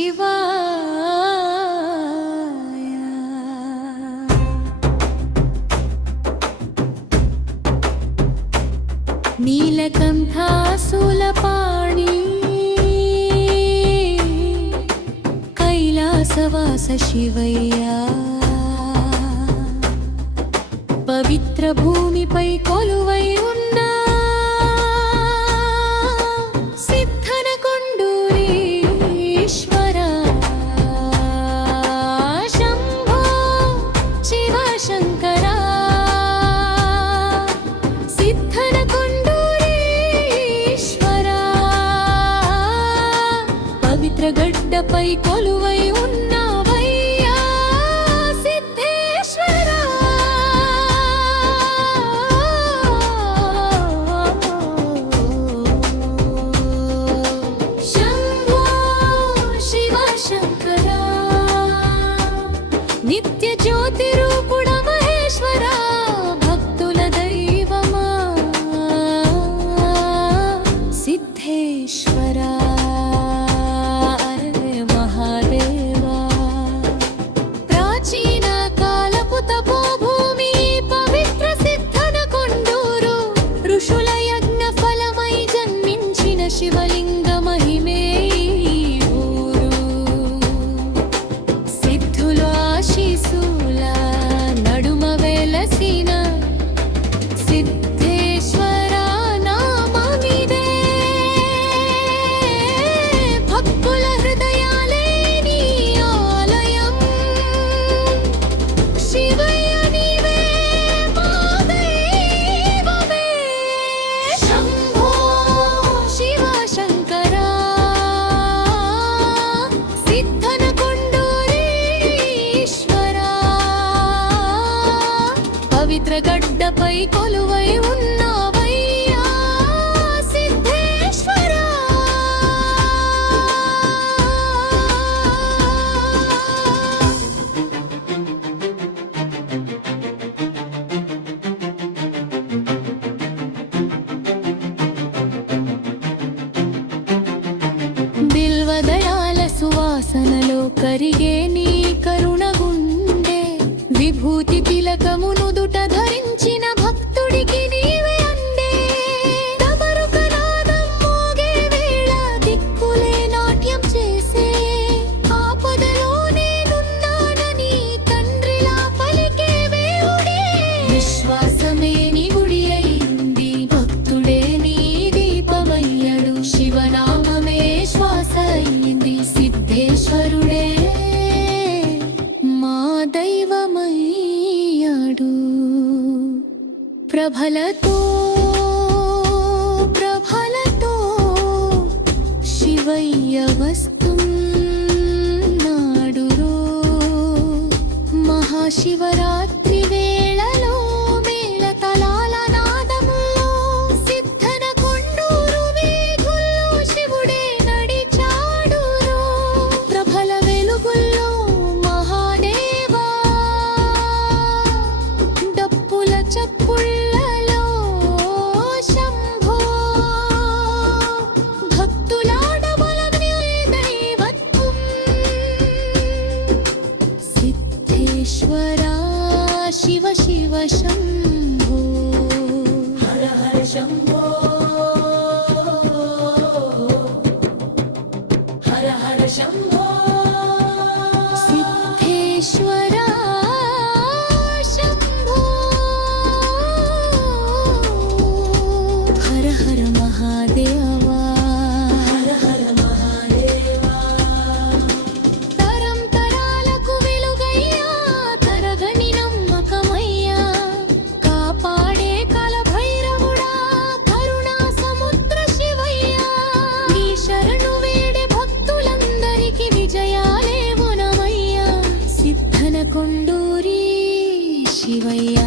శివాయ. నీలకంఠాశూలపాణి కైలాసవాస శివయ్య. పవిత్ర భూమిపై కొలువై ఉన్న సిద్ధనకొండూరీశ్వర. శంభో శివ శంకర. సిద్ధనకొండూరీశ్వర పవిత్ర గడ్డపై కొలువై ఉన్నావయ్యా సిద్ధేశ్వర. నిత్య జ్యోతి రూపుడ మహేశ్వర భక్తుల దైవమా సిద్ధేశ్వర. అరే మహాదేవా. ప్రాచీన కాలపు తపోభూమి పవిత్ర సిద్ధనకొండూరు. ఋషుల యజ్ఞ ఫలమై జన్మించిన శివలింగ మహిమే నడుమ వెలసిన సిద్ధేశ్వర నామమిదే. భక్తుల హృదయాలే నీ ఆలయం. శివయ్య నీవే మా దైవమే. శంభో శివ శంకర. పవిత్ర గడ్డపై కొలువై ఉన్నావయ్యా సిద్ధేశ్వర. బిల్వదళాల సువాసనలో కరిగే నీ కరుణగుండే. విభూతి తిలకము నుదుట ధరించిన భక్తుడికి నీవే అందే. డమరుకనాదం మోగే వేళ దిక్కులే నాట్యం చేసే. ఆపదలో నేనున్నానని తండ్రిలా పలికే వేవుడే. విశ్వాసమే నీ గుడి అయింది. భక్తుడే నీ దీపమయ్యడు. శివనామమే శ్వాస అయింది. సిద్ధేశ్వరుడే మా దైవమయ్యాడు. ప్రభలతో ప్రభలతో శివయ్య వస్తున్నాడురో. మహాశివరాత్రి వేళలో మేళతలాల నాదములో సిద్ధనకొండూరు వీధుల్లో శివుడే నడిచాడురో. ప్రభల వెలుగుల్లో మహాదేవా. డప్పుల చప్పుళ్ళలో శంభో. భక్తులాడబల దైవత్వం. సిద్ధేశ్వర శివ శివ శంభో. హర హర శంభో. హర హర శంభో. సిద్ధేశ్వర శంభో. హర హర మహాదేవా. హర హర మహాదేవా. తరం తరాలకు వెలుగయ్యా. తరగని నమ్మకమయ్యా. కాపాడే కలభైరవుడా. కరుణా సముద్ర శివయ్యా. నీ శరణు వేడే భక్తులందరికీ విజయాలే ఉనమయ్యా. సిద్ధనకొండూరి శివయ్య.